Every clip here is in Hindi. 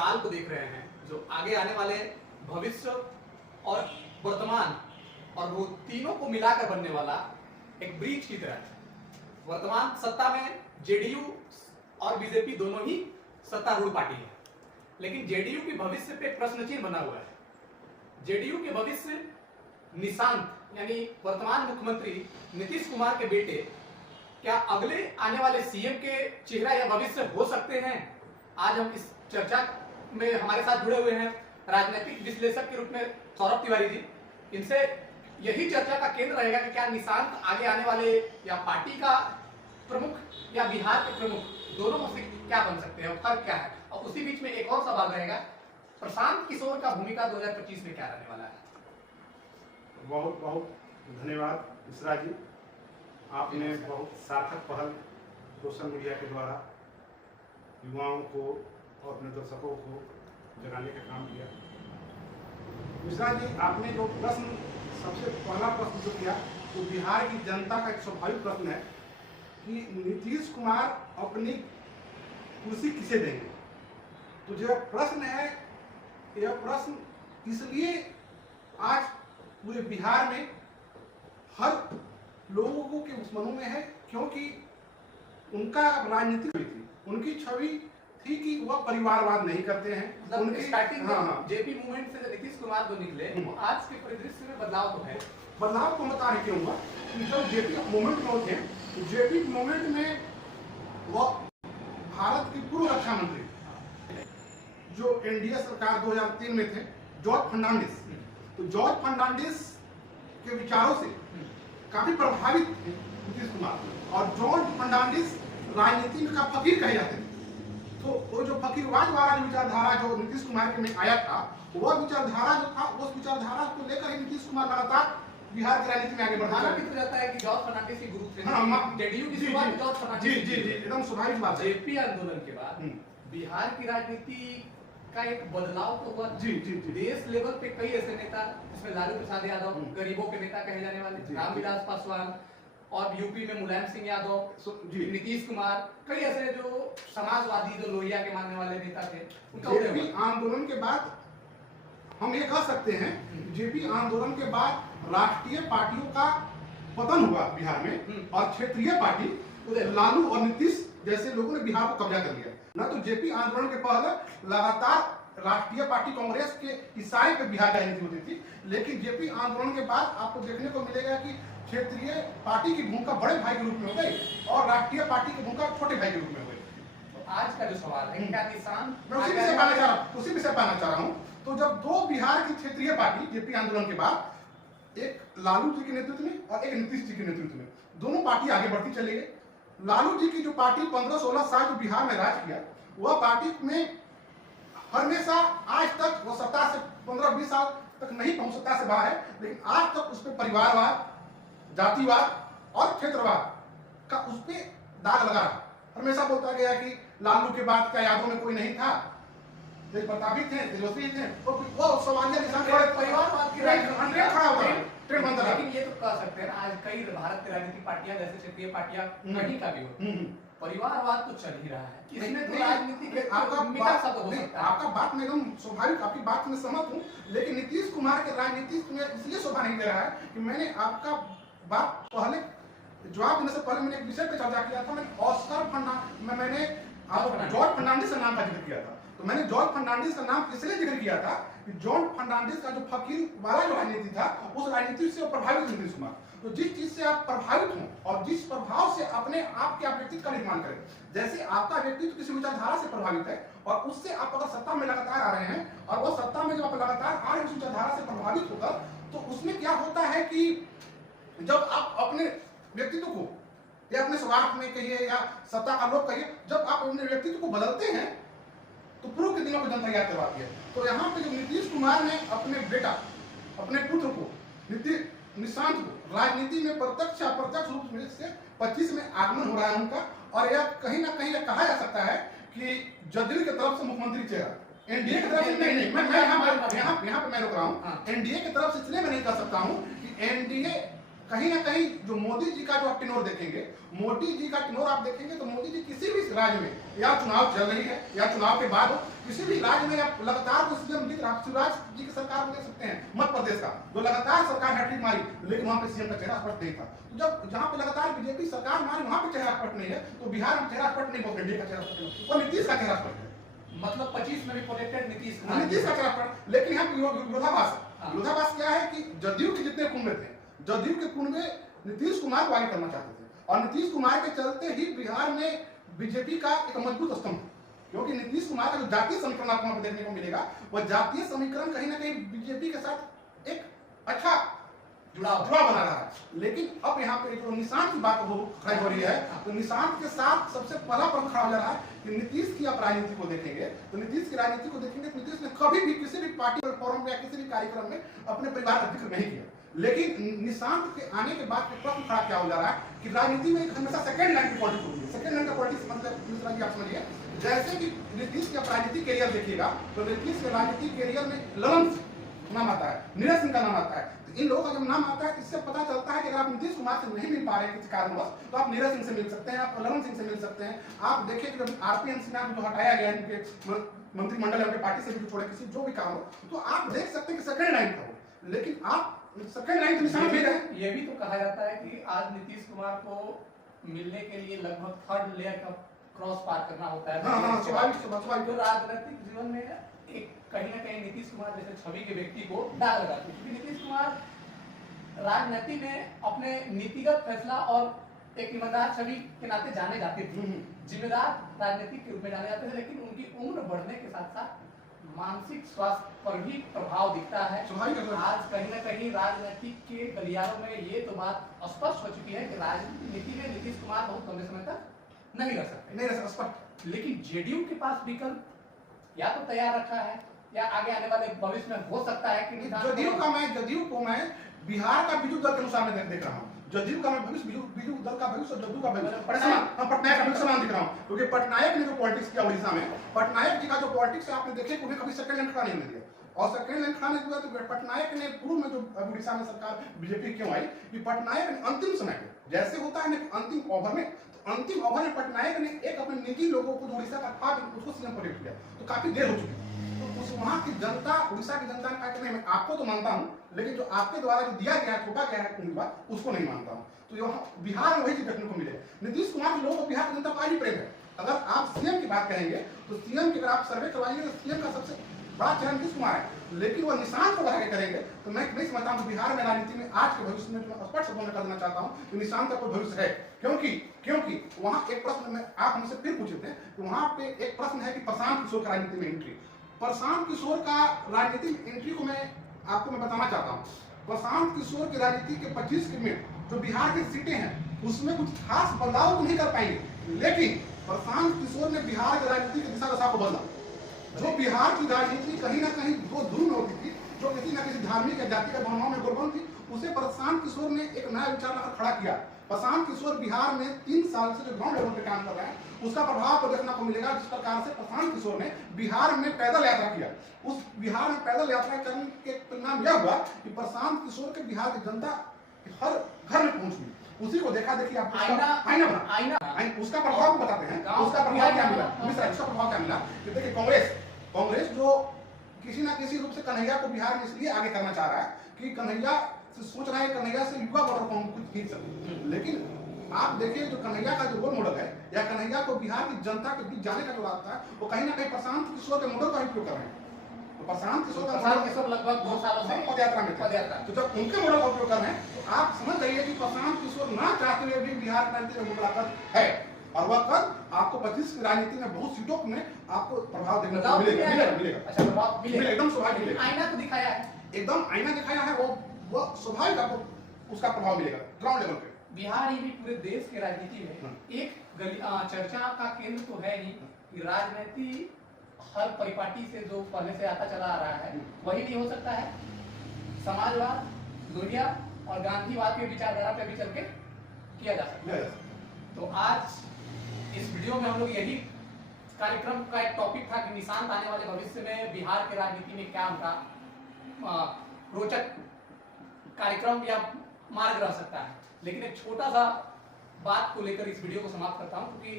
काल को देख रहे हैं, जो आगे आने वाले भविष्य और वर्तमान और वो तीनों को मिलाकर बनने वाला एक ब्रिज की तरह है। वर्तमान सत्ता में जेडीयू और बीजेपी दोनों ही सत्तारूढ़ पार्टी है, लेकिन जेडीयू के भविष्य पे प्रश्न चिन्ह बना हुआ है। जेडीयू के भविष्य निशांत यानी वर्तमान मुख्यमंत्री नीतीश कुमार के बेटे क्या अगले आने वाले सीएम के चेहरा या भविष्य हो सकते हैं? आज हम इस चर्चा में हमारे साथ जुड़े हुए हैं राजनीतिक विश्लेषक के रूप में सौरभ तिवारी जी। इनसे यही चर्चा का केंद्र रहेगा कि क्या निशांत आगे आने वाले या पार्टी का प्रमुख या बिहार के प्रमुख दोनों में से क्या बन सकते हैं, फर्क क्या है? और उसी बीच में एक और सवाल रहेगा, प्रशांत किशोर का भूमिका 2025 में क्या रहने वाला है? बहुत बहुत धन्यवाद मिश्रा जी, आपने बहुत सार्थक पहल सोशल मीडिया के द्वारा युवाओं को और अपने दर्शकों को जगाने का काम किया। मिश्रा जी, आपने जो प्रश्न सबसे पहला प्रश्न जो किया वो बिहार की जनता का एक स्वाभाविक प्रश्न है कि नीतीश कुमार अपनी कुर्सी किसे देंगे। तो जो प्रश्न है, यह प्रश्न इसलिए आज पूरे बिहार में हर लोगों के मनों में है क्योंकि उनका राजनीति थी, उनकी छवि थी कि वह परिवारवाद नहीं करते हैं। मतलब उनकी स्टार्टिंग हाँ, में जेपी मूवमेंट से नीतीश कुमार को निकले, वो आज के परिदृश्य में बदलाव तो है। बदलाव को बता रहे क्यों हुआ कि जब जेपी मूवमेंट में थे तो जेपी मूवमेंट में वह भारत की पूर्व रक्षा मंत्री जो एनडीए सरकार 2003 में थे जॉर्ज फर्नांडिस, तो जॉर्ज फर्नांडिस के विचारों से काफी प्रभावित थे नीतीश कुमार। और जॉर्ज फर्नांडिस राजनीति का फकीर कहे जाते थे। तो वो जो फकीरवाद वाला जो विचारधारा जो नीतीश कुमार के में आया था, वह विचारधारा जो था, उस विचारधारा को लेकर ही नीतीश कुमार लगातार बिहार की राजनीति में आगे बढ़ रहा है। जाता है कि जॉर्ज फर्नांडिस के ग्रुप से जेडीयू की शुरुआत जॉर्ज फर्नांडिस जी जी जी एकदम स्वाभाविक बात है। जेपी आंदोलन के बाद बिहार की राजनीति का एक बदलाव तो हुआ। जी जी जी देश लेवल पे कई ऐसे नेता, जिसमें लालू प्रसाद यादव गरीबों के नेता कहे जाने वाले, रामविलास पासवान, और यूपी में मुलायम सिंह यादव, नीतीश कुमार, कई ऐसे जो समाजवादी जो लोहिया के मानने वाले नेता थे, उनका जेपी आंदोलन के बाद हम ये कह सकते हैं जेपी आंदोलन के बाद राष्ट्रीय पार्टियों का पतन हुआ बिहार में और क्षेत्रीय पार्टी लालू और नीतीश जैसे लोगों ने बिहार को कब्जा कर लिया। ना तो जेपी आंदोलन के पहले लगातार राष्ट्रीय पार्टी कांग्रेस के इशारे पे बिहार राजनीति होती थी, लेकिन जेपी आंदोलन के बाद आपको देखने को मिलेगा कि क्षेत्रीय पार्टी की भूमिका बड़े भाई के रूप में हो गई और राष्ट्रीय पार्टी की भूमिका छोटे भाई के रूप में हो गई। तो आज का जो सवाल है क्या निशान, मैं उसी विषय पाना चाह रहा हूँ। तो जब दो बिहार की क्षेत्रीय पार्टी जेपी आंदोलन के बाद एक लालू जी के नेतृत्व में और एक नीतीश जी के नेतृत्व में दोनों पार्टी आगे बढ़ती चली गई। लालू जी की जो पार्टी 15-16 साल जो बिहार में राज किया, वह पार्टी में हमेशा आज तक वो सत्ता से 15-20 साल तक नहीं पहुंच, सत्ता से बाहर है, लेकिन आज तक उस पर परिवारवाद, जातिवाद और क्षेत्रवाद का उस पर दाग लगा रहा। हमेशा बोलता गया कि लालू के बाद क्या यादों में कोई नहीं था, तेज प्रतापी थे, तेजस्वी थे, और वो सवालिया निशान परिवारवाद की ट्रेंड खड़ा होता है, ट्रेंड बनता है। लेकिन ये तो कह सकते हैं ना, आज कई भारत की राजनीतिक पार्टियां जैसे क्षेत्रीय पार्टियां कहीं का भी हो, परिवारवाद तो चल ही रहा है। इसमें तो राजनीति के आपका बात में एकदम स्वाभाविक, आपकी बात में सहमत हूँ, लेकिन नीतीश कुमार के राजनीति में इसलिए शोभा नहीं दे रहा है कि मैंने आपका बात पहले जवाब देने से पहले मैंने एक विषय पे चर्चा किया था। मैंने जॉर्ज फर्नांडिस का नाम का जिक्र किया था। तो मैंने जॉर्ज फर्नांडिस का नाम इसलिए जिक्र किया था कि जॉर्ज फर्नांडिस का जो फकीर वाला जो राजनीति था, उस राजनीति से प्रभावित नीतीश कुमार। तो जिस चीज से आप प्रभावित हों और जिस प्रभाव से अपने आप के व्यक्तित्व का निर्माण करें, जैसे आपका व्यक्तित्व किसी विचारधारा से प्रभावित है और उससे आप अगर सत्ता में लगातार आ रहे हैं और वो सत्ता में जब आप लगातार आ रहे हैं उस विचारधारा से प्रभावित होकर, तो उसमें क्या होता है कि जब आप अपने व्यक्तित्व को या अपने स्वार्थ में कहिए या सत्ता का लोभ कहिए, जब आप अपने व्यक्तित्व को बदलते हैं तो पूर्व के दिनों को जनता याद करवाती है। तो यहाँ पे जो नीतीश कुमार ने अपने बेटा, अपने पुत्र को, निशांत को राजनीति में प्रत्यक्ष अप्रत्यक्ष रूप में से 25 में आगमन हो रहा है उनका, और यह कहीं ना कहीं कहा जा सकता है कि जदयू की तरफ से मुख्यमंत्री चेहरा, एनडीए की तरफ से नहीं, मैं यहाँ पे मैं रुक रहा हूँ। एनडीए की तरफ से इसलिए मैं नहीं कह सकता हूँ कि एनडीए कहीं ना कहीं जो मोदी जी का जो आप टेनोर देखेंगे, मोदी जी का टेनोर आप देखेंगे तो मोदी जी किसी भी राज्य में, या चुनाव चल रही है या चुनाव के बाद हो, किसी भी राज्य में आप लगातार को सीएम दिख रहा, शिवराज जी की सरकार को देख सकते हैं मध्य प्रदेश का, जो लगातार सरकार हैट्रिक मारी, लेकिन वहां पे सीएम का चेहरा स्पष्ट नहीं था। तो जब जहां पे लगातार बीजेपी सरकार मारी वहां पे चेहरा स्पष्ट नहीं है, तो बिहार में चेहरा स्पष्ट नहीं, एनडीए का चेहरा स्पष्ट नहीं, और नीतीश का चेहरा स्पष्ट है। मतलब 25 में भी प्रोटेक्टेड नीतीश नीतीश का चेहरा स्पष्ट, लेकिन यहाँ विरोधाभास है। विरोधाभास क्या है कि जदयू के जितने कुंबे थे, जदयू के कुंबे नीतीश कुमार को आगे करना चाहते थे, और नीतीश कुमार के चलते ही बिहार में बीजेपी का एक मजबूत स्तंभ, क्योंकि नीतीश कुमार का जो जातीय समीकरण आपको देखने को मिलेगा, वह जातीय समीकरण कहीं ना कहीं बीजेपी के साथ एक अच्छा जुड़ाव बना रहा है। लेकिन अब यहाँ पे जो निशांत की बात खड़ी हो रही है, तो निशांत के साथ सबसे पहला प्रश्न खड़ा हो जा रहा है कि नीतीश की आप राजनीति को देखेंगे, तो नीतीश की राजनीति को देखेंगे तो नीतीश ने कभी भी किसी भी पार्टी फोरम या किसी भी कार्यक्रम में अपने परिवार का जिक्र नहीं किया। लेकिन निशांत के आने के बाद प्रश्न खड़ा क्या हो जा रहा है कि राजनीति में हमेशा सेकंड लाइन की पॉलिटिक्स होती है। सेकंड लाइन का पॉलिटिक्स मतलब मिश्रा जी आप समझिए, जैसे कि नीतीश के राजनीतिक कैरियर देखिएगा तो नीतीश के राजनीतिक कैरियर में ललन नाम आता है, नीरज सिंह का नाम आता है। इन लोगों का जब नाम आता है, इससे पता चलता है कि अगर आप नीतीश कुमार से नहीं मिल पा रहे हैं किसी कारणवश, तो आप नीरज सिंह से मिल सकते हैं, आप ललन सिंह से मिल सकते हैं। आप देखिए कि जब आरपीएन सिन्हा को हटाया गया इनके मंत्रिमंडल उनके पार्टी से भी छोड़े किसी जो भी काम हो, तो आप देख सकते हैं कि सेकंड लाइन का हो, लेकिन आप सेकंड लाइन के निशान भी रहे। ये भी तो कहा जाता है कि आज नीतीश कुमार को मिलने के लिए लगभग थर्ड लेयर का क्रॉस पार करना होता है। स्वाभाविक तो राजनीतिक जीवन में एक कहीं ना कहीं नीतीश कुमार जैसे छवि के व्यक्ति को दाग लगाती है, क्योंकि नीतीश कुमार राजनीति में अपने नीतिगत फैसला और एक ईमानदार छवि के नाते जाने जाते थे, जिम्मेदार राजनीतिक के रूप में जाने जाते थे, लेकिन उनकी उम्र बढ़ने के साथ साथ मानसिक स्वास्थ्य पर भी प्रभाव दिखता है। आज कहीं ना कहीं राजनीति के गलियारों में ये तो बात स्पष्ट हो चुकी है कि राजनीति में नीतीश कुमार बहुत लंबे समय तक नहीं रह सकते। लेकिन जेडीयू के पास विकल्प या तो तैयार रखा है या आगे आने वाले भविष्य में हो सकता है कि जदयू को मैं बिहार का बिजू दल के अनुसार में देख रहा हूँ। जदयू का मैं भविष्य बिजू दल का भविष्य और जदयू का भविष्य पटनायक का भविष्य समान दिख रहा हूँ, क्योंकि पटनायक ने जो पॉलिटिक्स किया उड़ीसा में, पटनायक जी का जो पॉलिटिक्स आपने देखे उन्हें कभी सेकंड लाइन खड़ा नहीं दिया, और सेकंड लाइन खड़ा नहीं दिया तो पटनायक ने पूर्व में जो उड़ीसा में सरकार बीजेपी क्यों आई कि पटनायक ने अंतिम समय में जैसे होता है अंतिम ओवर में, तो अंतिम ओवर में पटनायक ने एक अपने निजी लोगों को उड़ीसा का था उसको सीएम पर किया, तो काफी देर हो चुकी है। तो उस वहां की जनता, उड़ीसा की जनता ने कहा कि नहीं मैं आपको तो मानता हूं, लेकिन जो आपके द्वारा जो दिया गया है, थोपा गया है उम्मीदवार, उसको नहीं मानता हूं। तो यहाँ बिहार में वही चीज देखने को मिले। नीतीश कुमार के लोगों को बिहार की जनता का ही प्रेम है। अगर आप सीएम की बात करेंगे तो सीएम की अगर आप सर्वे करवाएंगे तो सीएम का सबसे बड़ा चेहरा नीतीश कुमार है, लेकिन वो निशांत को बढ़ा के करेंगे तो मैं नहीं समझता हूँ बिहार में राजनीति में आज के भविष्य में स्पष्ट शब्दों में कर देना चाहता हूँ कि निशांत का कोई भविष्य है। क्योंकि वहाँ एक प्रश्न में आप हमसे फिर पूछे थे कि वहाँ पे एक प्रश्न है कि प्रशांत किशोर का राजनीति में एंट्री, प्रशांत किशोर का राजनीतिक एंट्री को मैं आपको बताना चाहता हूँ। प्रशांत किशोर की राजनीति के 25 में जो बिहार की सीटें हैं उसमें कुछ खास बदलाव तो नहीं कर पाएंगे, लेकिन प्रशांत किशोर ने बिहार की राजनीति की दिशा दशा को बदला। जो बिहार की राजनीति कहीं ना कहीं दो ध्रुव में होती थी, जो किसी न किसी धार्मिक या जाति के भावनाओं में गुरबन थी, उसे प्रशांत किशोर ने एक नया विचार लाकर खड़ा किया। प्रशांत किशोर बिहार में 3 साल से जो ग्राउंड लेवल पे काम कर रहे हैं उसका प्रभाव तो देखने को मिलेगा। जिस प्रकार से प्रशांत किशोर ने बिहार में पैदल यात्रा किया, उस बिहार में पैदल यात्रा करने के परिणाम यह हुआ कि प्रशांत किशोर के बिहार की जनता हर घर में पहुंच गई। उसी को देखा देखी आप आईना उसका प्रभाव बताते हैं। उसका प्रभाव क्या मिला? उसका प्रभाव क्या मिला? देखिए कांग्रेस जो किसी ना किसी रूप से कन्हैया को बिहार में इसलिए आगे करना चाह रहा है कि कन्हैया से सोच रहा है कन्हैया से युवा वोटर को कुछ खींच सके। लेकिन आप देखिए जो कन्हैया का जो रोल मॉडल है या कन्हैया को बिहार की जनता के बीच जाने का जो रास्ता है वो कहीं ना कहीं प्रशांत किशोर के मॉडल का उपयोग कर रहे हैं। तो प्रशांत किशोर लगभग 2 सालों से पदयात्रा में तो जब उनके मॉडल का उपयोग कर रहे हैं तो आप समझ जाइए कि प्रशांत किशोर ना चाहते हुए भी बिहार की राजनीति में मुलाकात है, और वह कल आपको 25 की राजनीति में बहुत सीटों में आपको प्रभाव देखने को मिलेगा। अच्छा, प्रभाव मिलेगा, एकदम स्वाभाविक मिलेगा। आईना तो दिखाया है, एकदम आईना दिखाया है, वो स्वाभाविक आपको उसका प्रभाव मिलेगा ग्राउंड लेवल पे। बिहार ही भी पूरे देश के राजनीति में एक चर्चा का केंद्र तो है ही कि राजनीति हर परिपाटी से जो पहले से आता चला आ रहा है वही नहीं हो सकता है। समाजवाद, लोहिया और गांधीवाद के विचारधारा पे भी चल के किया जा सकता है। तो आज इस वीडियो में हम लोग यही कार्यक्रम का एक टॉपिक था कि निशांत आने वाले भविष्य में बिहार के राजनीति में क्या उनका रोचक कार्यक्रम या मार्ग रह सकता है। लेकिन एक छोटा सा बात को लेकर इस वीडियो को समाप्त करता हूं, क्योंकि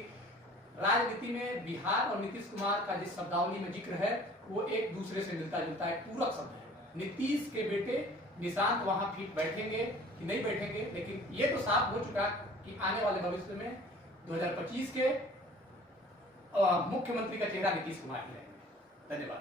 राजनीति में बिहार और नीतीश कुमार का जिस शब्दावली में जिक्र है वो एक दूसरे से मिलता जुलता है, पूरक शब्द है। नीतीश के बेटे निशांत वहां फिट बैठेंगे कि नहीं बैठेंगे, लेकिन ये तो साफ हो चुका कि आने वाले भविष्य में 2025 के मुख्यमंत्री का चेहरा नीतीश कुमार ही रहेंगे। धन्यवाद।